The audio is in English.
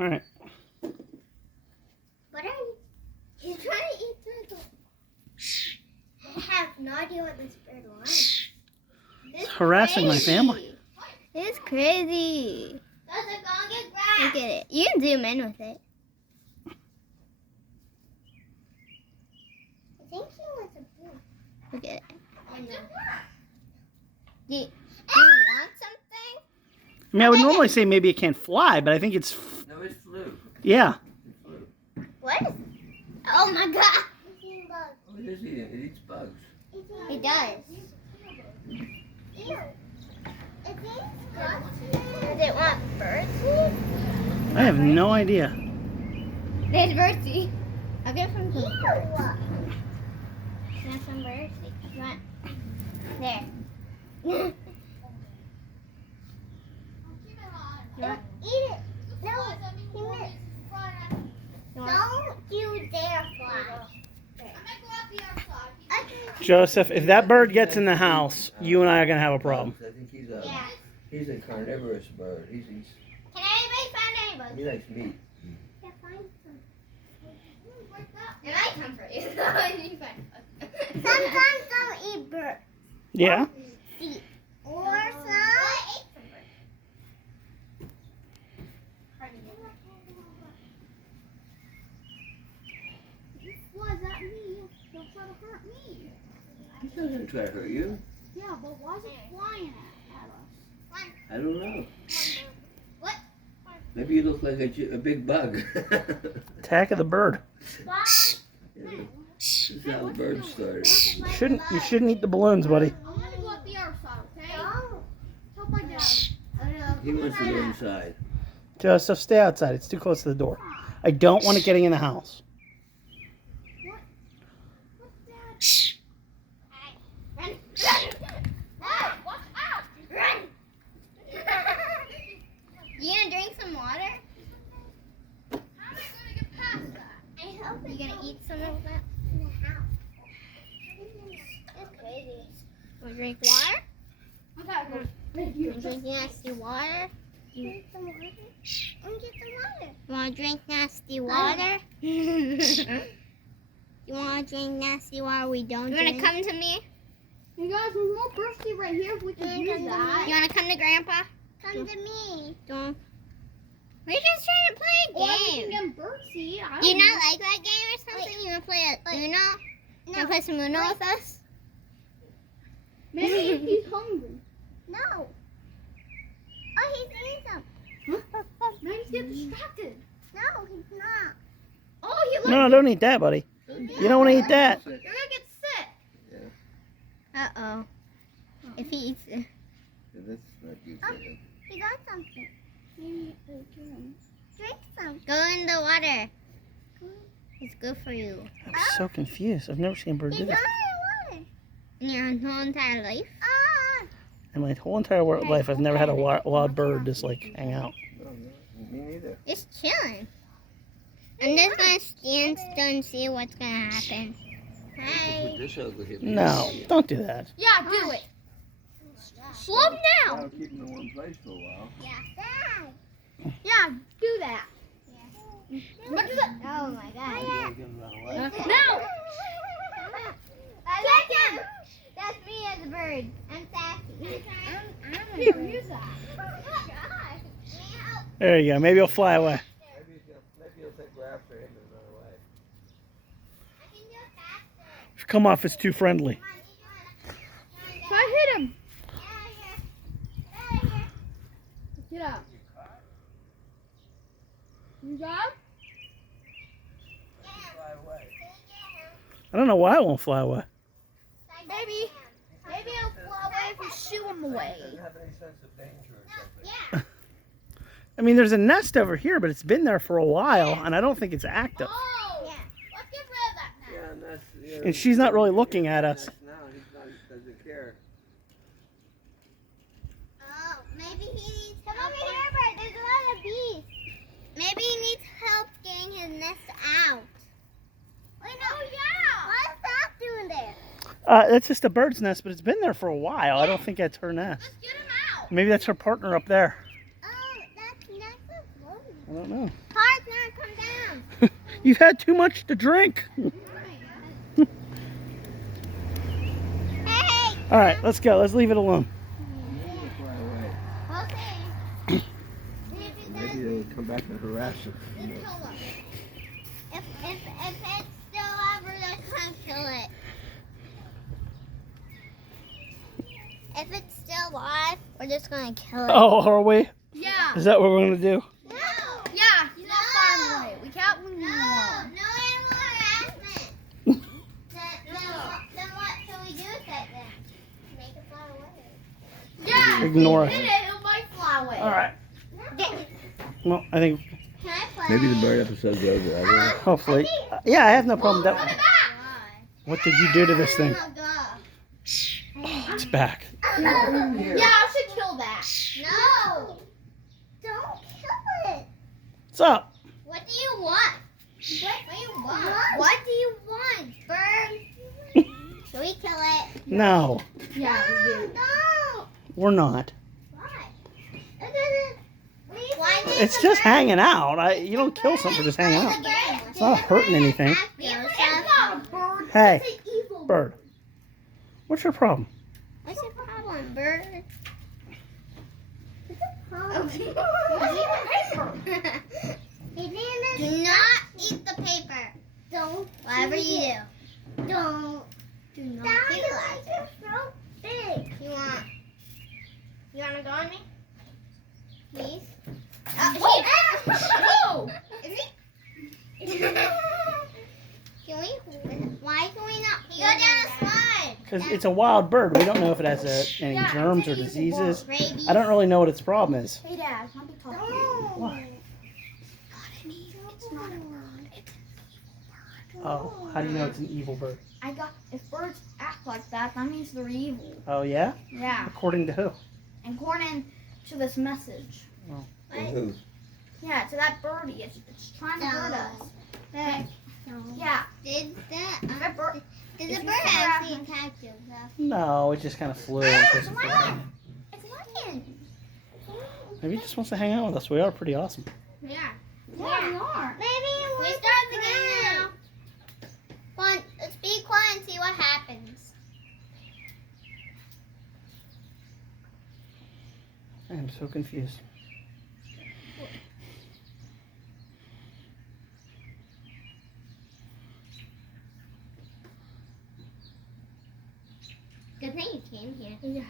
All right. What are you? He's trying to eat through the... I have no idea what this bird wants. It's harassing my family. It's crazy. Does it go and get grass? Look at it. You can zoom in with it. I think he wants a blue. Look at it. I know. Do you want something? I mean, I would normally say maybe it can't fly, but I think it's... No, it's flew. Yeah. It flew. What? Oh my god. He's eating bugs. Oh, it is eating. It eats bugs. It does. Ew. It eats bugs. Does it want birdseed? I have no idea. There's birdseed. I'll get some. Ew. You want some birdseed? You want? There. You want? Eat it. No, he missed. You want? Don't you dare fly. Joseph, if that bird gets in the house, you and I are going to have a problem. I think Yeah. he's a carnivorous bird. He eats. Can anybody find anybody? He likes meat. Yeah, find some. And I come for you. You find Sometimes don't eat birds. Yeah? Or some. Why is that me? Don't try to hurt me. He doesn't try to hurt you. Yeah, but why is it flying at us? I don't know. What? Maybe you look like a big bug. Attack of the bird. This is how the bird started. You shouldn't eat the balloons, buddy. I'm gonna go up the other side, okay? No. Tell my dad. He wants to go inside. Joseph, stay outside. It's too close to the door. I don't want it getting in the house. What's that? Run. Ah, watch out! Run. You gonna drink some water? How am I gonna get past that? I hope You gonna eat some of that? in the house. It's crazy. Wanna drink water? Okay, Wanna drink nasty water? Drink some water. And get some water. You wanna drink nasty water? You wanna drink nasty water? We don't. You wanna come to me? Hey guys, there's more birdseed right here if we could use that. You wanna come to Grandpa? Come to me. Don't. We're just trying to play a Or we game. can get birdseed. I Do you don't not like that game or something? You wanna play a Uno? You wanna play some Uno with us? Maybe if he's hungry. No. Oh, he's eating some. Maybe he's getting distracted. No, he's not. Oh, he likes No, don't eat that, buddy. You don't want to eat that. You're gonna get sick. Uh-oh. If he eats it. That's not good for him. He got something. Drink some. Go in the water. It's good for you. I'm so confused. I've never seen a bird He's do on this. the water. In your whole entire life? Ah. In my whole entire life, I've never had a wild bird just like hang out. No, me neither. It's chilling. I'm just gonna stand still and see what's gonna happen. Hi. This ugly. No, don't do that. Yeah, do it. Slow him down. I'll keep him in one place for a while. Dad. Yeah, do that. What is it? Oh my god. You're gonna run away. No. I like him. That's me as a bird. I'm sassy. Here, use that. There you go. Maybe he'll fly away. Maybe you'll take grab for him and run away. Come off as too friendly. Try to hit him. Get up. You got him? Fly away. I don't know why it won't fly away. Maybe he'll fly away if you shoo him away. Doesn't have any sense of danger or something. I mean, there's a nest over here, but it's been there for a while, and I don't think it's active. Oh, Yeah. let's get rid of that now. Yeah, and that's. Yeah, And she's not really looking at us. Now he doesn't care. Oh, maybe he needs help. Come over here, Bert. There's a lot of bees. Maybe he needs help getting his nest out. Wait, no. Oh, yeah. What's that doing there? That's just a bird's nest, but it's been there for a while. I don't think that's her nest. Let's get him out. Maybe that's her partner up there. Oh, that's a floating. I don't know. Partner, come down. You've had too much to drink. Hey, All right, let's go. Let's leave it alone. we'll see. Maybe they'll come back and harass us. If it's still alive, we're just gonna kill it. If it's still alive, we're just gonna kill it. Oh, are we? Yeah. Is that what we're gonna do? No! Yeah, he's not No. far away. We can't leave him alone. No animal harassment. Then what should we do with it then? Make it fly away. Yeah. Ignore Hit it. it, it might fly away. All right. Well, I think Can I play? Maybe the bird episode's over. I don't know. hopefully. Yeah, I have no problem with Put it that. back. What did you do to this thing? Oh, God. It's back. Yeah, I should kill that. No! Don't kill it. What's up? What do you want? What do you want? What do you want, bird? Should we kill it? No, Yeah, we do. No! we're not. Why? Why did It's the just bird- hanging out. You don't kill something for just hanging out. It's not hurting anything. It's not a bird. Hey, It's an evil bird. What's your problem? What's your problem, bird? Do not eat the paper. Don't. Whatever you do. Don't. Do not Daddy, eat like it. you're so big. You want to go on me? Please? Oh! Can we? Why can we not? Go down a slide. Because it's a wild bird. We don't know if it has any Yeah, germs or it's an evil diseases. Rabies. I don't really know what its problem is. Hey, Dad, let me talk to you. What? It's not a bird. It's Oh, how do you know it's an evil bird? if birds act like that, that means they're evil. Oh, yeah? Yeah. According to who? And according to this message. Who? Yeah, to that birdie. It's trying to hurt us. Hey, yeah. Did That bird. did If the you bird figure out- actually attack Joseph? No, it just kind of flew. and It's kissed us. lion. It's lion. Maybe it just wants to hang out with us. We are pretty awesome. Yeah. Yeah, we are. We start the game now. Come on, let's be quiet and see what happens. I am so confused. Good thing you came here. Yeah.